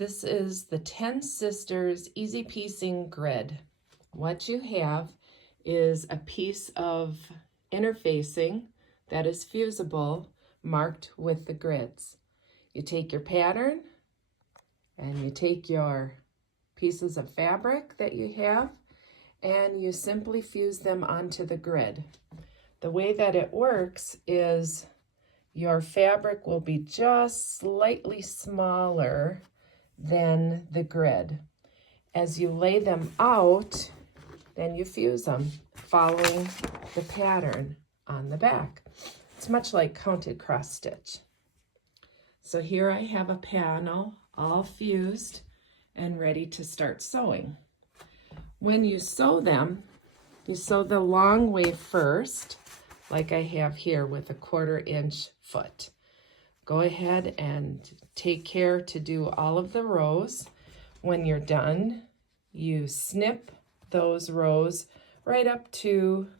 This is the 10 Sisters Easy Piecing Grid. What you have is a piece of interfacing that is fusible marked with the grids. You take your pattern and you take your pieces of fabric that you have and you simply fuse them onto the grid. The way that it works is your fabric will be just slightly smaller than the grid. As you lay them out, then you fuse them following the pattern on the back. It's much like counted cross stitch. So here I have a panel all fused and ready to start sewing. When you sew them, you sew the long way first, like I have here with a 1/4 inch foot. Go ahead and take care to do all of the rows. When you're done, you snip those rows right up to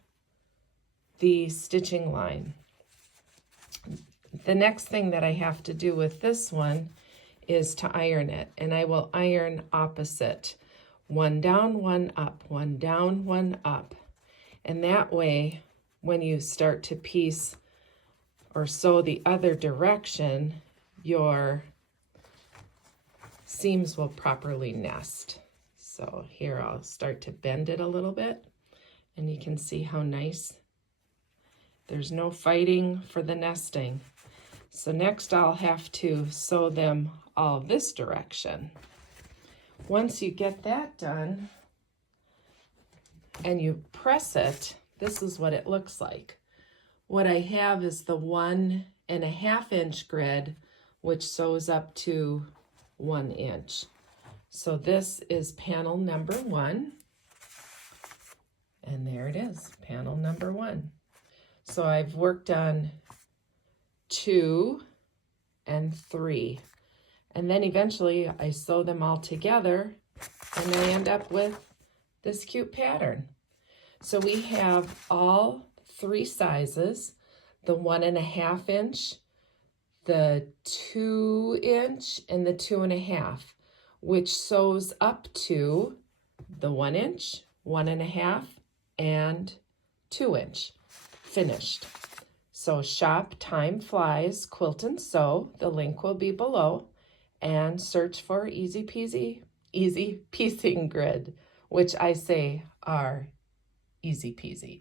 the stitching line. The next thing that I have to do with this one is to iron it, and I will iron opposite. One down, one up, one down, one up. And that way, when you start to piece or sew the other direction, your seams will properly nest. So here I'll start to bend it a little bit, and you can see how nice. There's no fighting for the nesting. So next I'll have to sew them all this direction. Once you get that done and you press it, this is what it looks like. What I have is the 1.5 inch grid, which sews up to 1 inch. So this is panel number 1. And there it is, panel number 1. So I've worked on 2 and 3. And then eventually I sew them all together and I end up with this cute pattern. So we have all 3 sizes, the 1.5 inch, the 2 inch, and the 2.5, which sews up to the 1 inch, 1.5, and 2 inch, finished. So shop Time Flies Quilt and Sew, the link will be below, and search for Easy Piecing Grid, which I say are easy peasy.